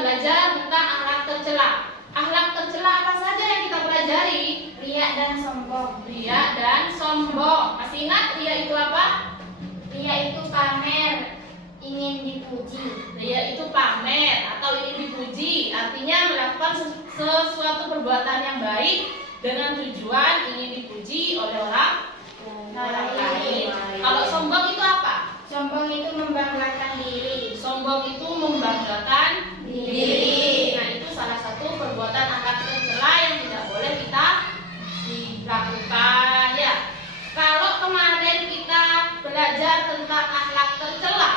belajar tentang akhlak tercela. Akhlak tercela apa saja yang kita pelajari? Riya dan sombong. Riya dan sombong. Masih ingat riya itu apa? Riya itu pamer, ingin dipuji. Riya itu pamer atau ingin dipuji. Artinya melakukan sesuatu perbuatan yang baik dengan tujuan ingin dipuji oleh orang lain. Kalau sombong itu apa? Sombong itu membanggakan diri. Sombong itu membanggakan diri. Nah, itu salah satu perbuatan akhlak tercela yang tidak boleh kita dilakukan ya. Kalau kemarin kita belajar tentang akhlak tercela,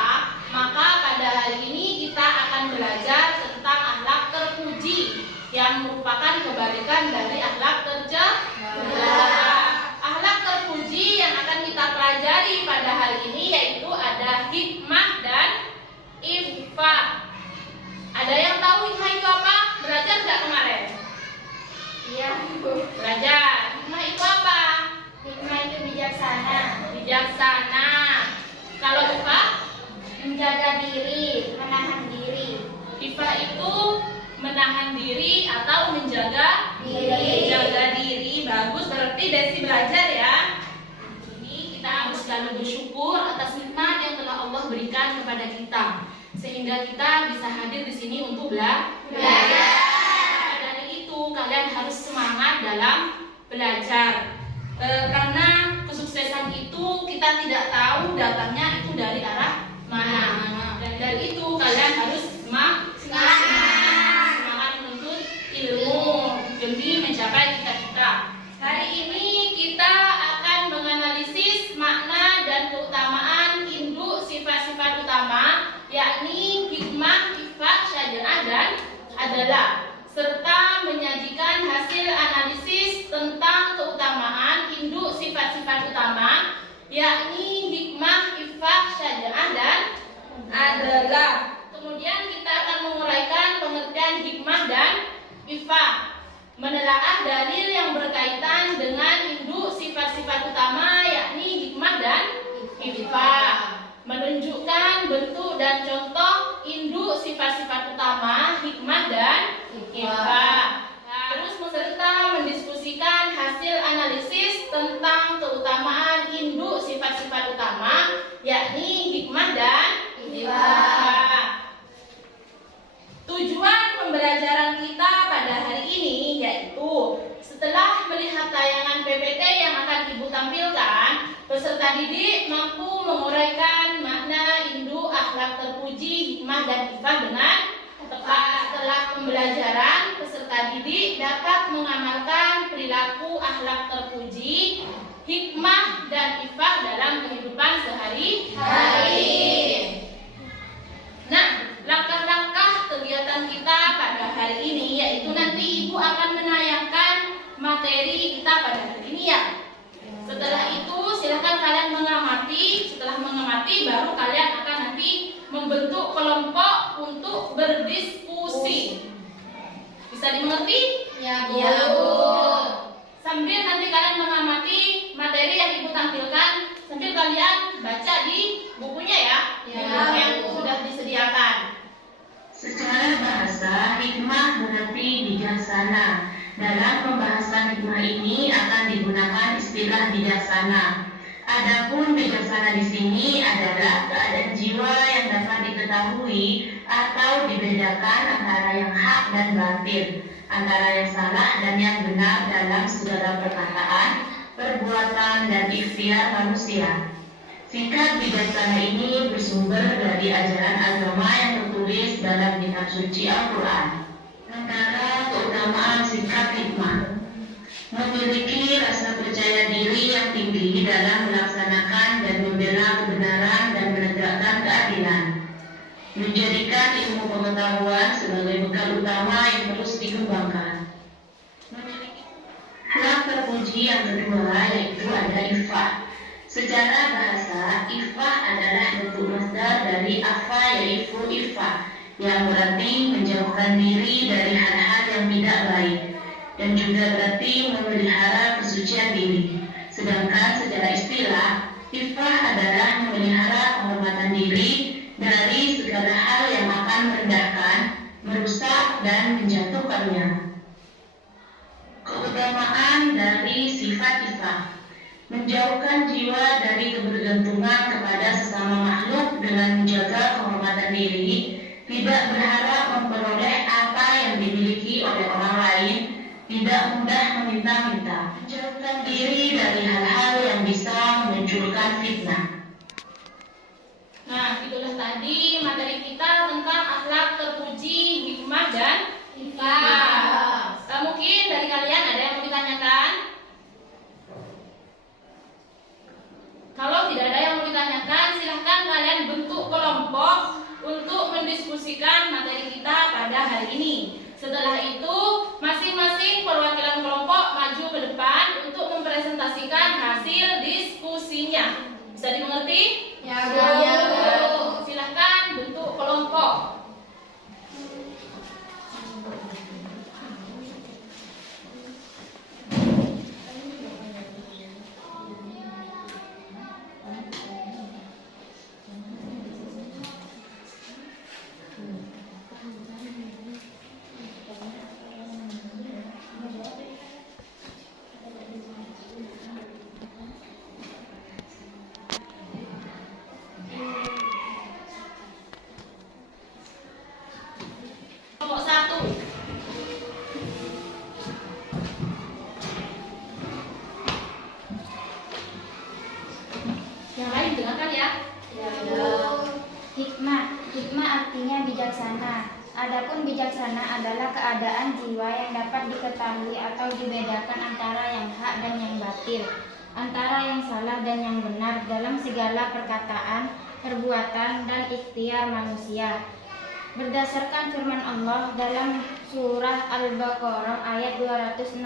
maka pada hari ini kita akan belajar tentang akhlak terpuji yang merupakan kebalikan dari akhlak tercela. Akhlak terpuji yang akan kita pelajari pada hari ini yaitu ada hikmah dan ifah. Ada yang tahu hikmah itu apa? Belajar nggak kemarin? Iya, Bu. Belajar. Hikmah itu apa? Hikmah itu bijaksana. Bijaksana. Kalau ifah? Menjaga diri, menahan diri. Ifah itu menahan diri atau menjaga Diri. Menjaga diri. Bagus, berarti Desi belajar ya. Ini kita harus selalu bersyukur atas nikmat yang telah Allah berikan kepada kita, sehingga kita bisa hadir di sini untuk belajar. Maka dari itu kalian harus semangat dalam belajar. Karena kesuksesan itu kita tidak tahu datangnya itu dari arah mana. Dan dari itu kalian harus semangat menuntut ilmu demi mencapai cita-cita. Hari ini kita akan menganalisis makna dan keutamaan induk sifat-sifat utama, yakni hikmah, ifah, syaja'ah, dan adalah, serta menyajikan hasil analisis tentang keutamaan induk sifat-sifat utama, yakni hikmah, ifah, syaja'ah, dan adalah. Kemudian kita akan menguraikan pengertian hikmah dan ifah, menelaah dalil yang berkaitan dengan induk sifat-sifat utama yakni hikmah dan ifah, menunjukkan bentuk dan contoh induk sifat-sifat utama hikmah dan ifah. Terus serta mendiskusikan hasil analisis tentang keutamaan induk sifat-sifat utama yakni hikmah dan ifah. Tujuan pembelajaran kita pada hari ini yaitu setelah melihat tayangan PPT yang akan Ibu tampilkan, peserta didik mampu menguraikan makna induk akhlak terpuji, hikmah, dan ifah dengan tepat. Setelah pembelajaran, peserta didik dapat mengamalkan perilaku akhlak terpuji, hikmah, dan ifah dalam kehidupan sehari-hari. Nah, langkah-langkah kegiatan kita pada hari ini yaitu nanti Ibu akan menayangkan materi kita pada hari ini ya. Setelah itu silakan kalian mengamati. Setelah mengamati baru kalian akan nanti membentuk kelompok untuk berdiskusi. Bisa dimengerti? Ya, Bu. Ya, Bu. Sambil nanti kalian mengamati materi yang Ibu tampilkan, sambil kalian baca di bukunya ya, Ya, di buku yang sudah disediakan. Secara bahasa, hikmah berarti bijaksana. Dalam pembahasan hikmah ini akan digunakan istilah bijaksana. Adapun bijaksana di sini adalah keadaan jiwa yang dapat diketahui atau dibedakan antara yang hak dan batil, antara yang salah dan yang benar dalam segala perkataan, perbuatan, dan ikhtiar manusia. Sikap bijaksana ini bersumber dari ajaran agama yang tertulis dalam kitab suci Al-Quran. Antara keutamaan sikap hikmah: memiliki rasa percaya diri yang tinggi dalam melaksanakan dan membela kebenaran dan menegakkan keadilan, menjadikan ilmu pengetahuan sebagai bekal utama yang terus dikembangkan. Hak terpuji yang kedua yaitu ada ifah. Secara bahasa, ifah adalah bentuk masdar dari afa yaitu ifah, yang berarti menjauhkan diri dari hal-hal yang tidak baik, dan juga berarti memelihara kesucian diri. Sedangkan secara istilah, ifah adalah memelihara kehormatan diri dari segala hal yang akan merendahkan, merusak dan menjatuhkannya. Keutamaan dari sifat iffah: menjauhkan jiwa dari kebergantungan kepada sesama makhluk dengan menjaga kehormatan diri, tidak berharap memperoleh apa yang dimiliki oleh orang lain, tidak mudah meminta-minta, menjauhkan diri dari hal-hal yang bisa memunculkan fitnah. Nah, itulah tadi materi kita tentang akhlak terpuji, hikmah, dan iffah. Mungkin dari kalian ada yang mau ditanyakan? Kalau tidak ada yang mau ditanyakan, silahkan kalian bentuk kelompok untuk mendiskusikan materi kita pada hari ini. Setelah itu, masing-masing perwakilan kelompok maju ke depan untuk mempresentasikan hasil diskusinya. Bisa dimengerti? Ya, Bu. Silahkan bentuk kelompok. Kelompok 1. Yang lain dengarkan ya. Hikmah. Hikmah artinya bijaksana. Adapun bijaksana adalah keadaan jiwa yang dapat diketahui atau dibedakan antara yang hak dan yang batil, antara yang salah dan yang benar dalam segala perkataan, perbuatan, dan ikhtiar manusia. Berdasarkan firman Allah dalam surah Al-Baqarah ayat 269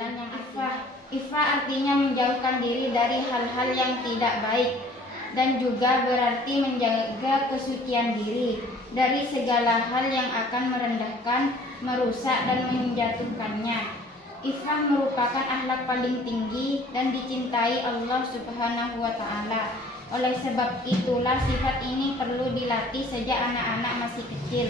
yang iffah. Iffah artinya menjauhkan diri dari hal-hal yang tidak baik dan juga berarti menjaga kesucian diri dari segala hal yang akan merendahkan, merusak, dan menjatuhkannya. Iffah merupakan akhlak paling tinggi dan dicintai Allah Subhanahu wa Ta'ala. Oleh sebab itulah sifat ini perlu dilatih sejak anak-anak masih kecil.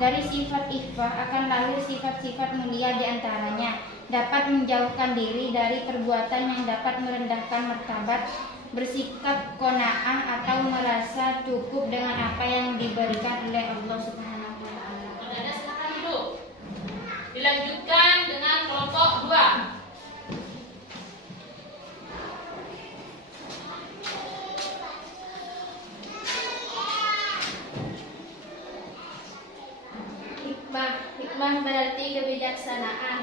Dari sifat iffah akan lahir sifat-sifat mulia diantaranya dapat menjauhkan diri dari perbuatan yang dapat merendahkan martabat, bersikap qanaah atau merasa cukup dengan apa yang diberikan oleh Allah Subhanahu wa Ta'ala. Kalau ada silakan duduk. Dilanjutkan dengan kelompok 2. Hikmah berarti kebijaksanaan.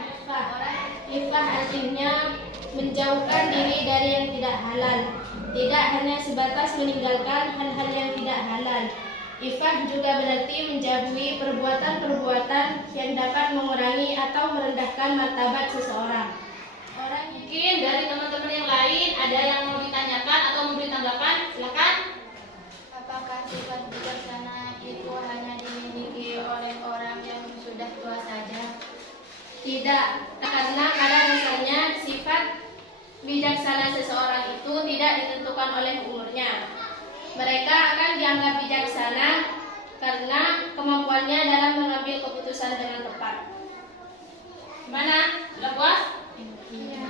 Iffah artinya menjauhkan diri dari yang tidak halal, tidak hanya sebatas meninggalkan hal-hal yang tidak halal. Iffah juga berarti menjauhi perbuatan-perbuatan yang dapat mengurangi atau merendahkan martabat seseorang. Mungkin dari teman-teman yang lain ada yang mau ditanyakan atau memberi tanggapan? Silakan. Apakah sifat bijaksana itu hanya dimiliki oleh orang yang sudah tua saja? Tidak, karena pada dasarnya sifat bijaksana seseorang itu tidak ditentukan oleh umurnya. Mereka akan dianggap bijaksana karena kemampuannya dalam mengambil keputusan dengan tepat. Gimana? Sudah puas? Iya.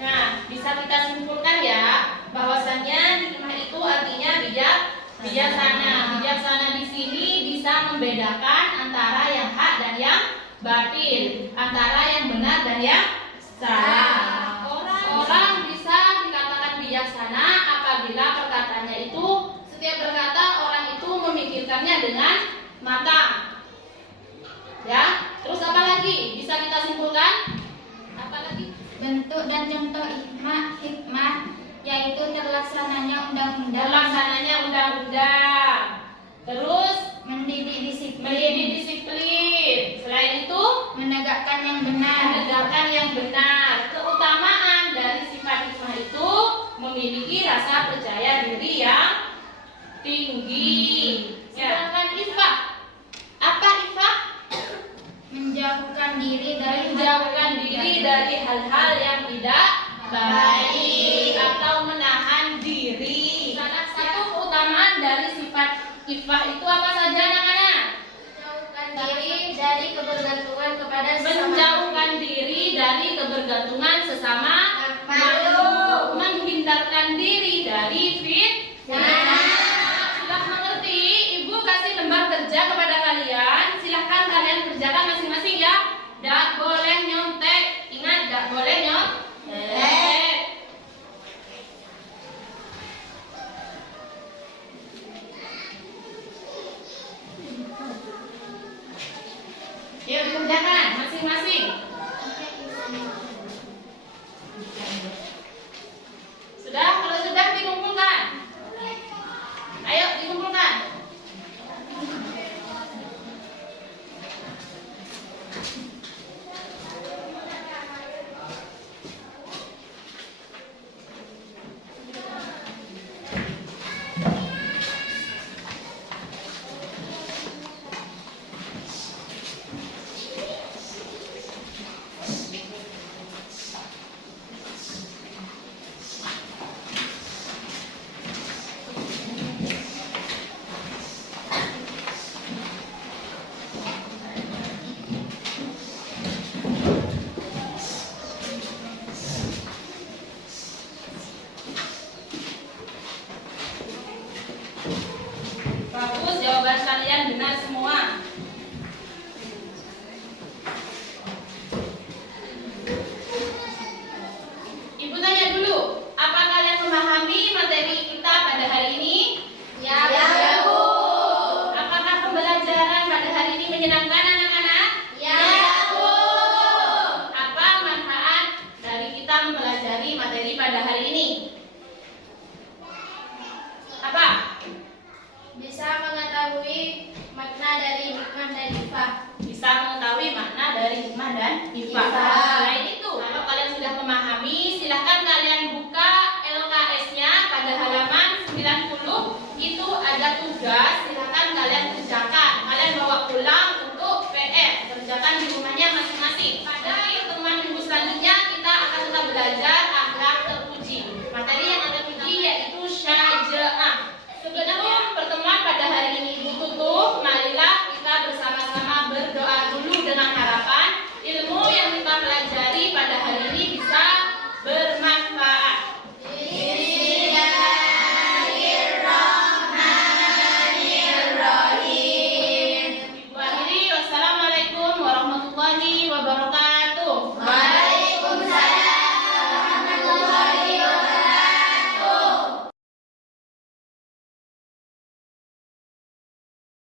Nah, bisa kita simpulkan ya bahwasannya hikmah itu artinya bijaksana. Bijaksana di sini bisa membedakan antara yang hak dan yang batil, antara yang benar dan yang salah. Orang bisa dikatakan bijaksana apabila perkataannya itu setiap berkata orang itu memikirkannya dengan matang. Ya, terus apa lagi? Bisa kita simpulkan? Apa lagi? Bentuk dan contoh hikmah yaitu terlaksananya undang-undang, Terus mendidik disiplin. Selain itu menegakkan yang benar. Keutamaan dari sifat hikmah itu memiliki rasa percaya diri yang tinggi. Sedangkan iffah, apa iffah? Menjauhkan diri Menjauhkan diri dari hal-hal yang tidak baik atau Ifah itu apa saja anak-anak? Menjauhkan diri dari kebergantungan kepada sesama. Menjauhkan diri dari kebergantungan sesama makhluk. Menghindarkan diri dari fitnah. Sudah mengerti? Ibu kasih lembar kerja kepada kalian. Silahkan kalian kerjakan masing-masing ya. Tidak boleh nyontek. Ingat, tidak boleh nyontek. Yuk kerjakan masing-masing. Sudah? Kalau sudah dikumpulkan. Ayo dikumpulkan. Bagus, jawaban kalian benar semua. Ibu tanya dulu, apa kalian memahami materi kita pada hari ini? Ya, Bu. Apakah pembelajaran pada hari ini menyenangkan anak-anak? Ya, Bu. Apa manfaat dari kita mempelajari materi pada hari ini?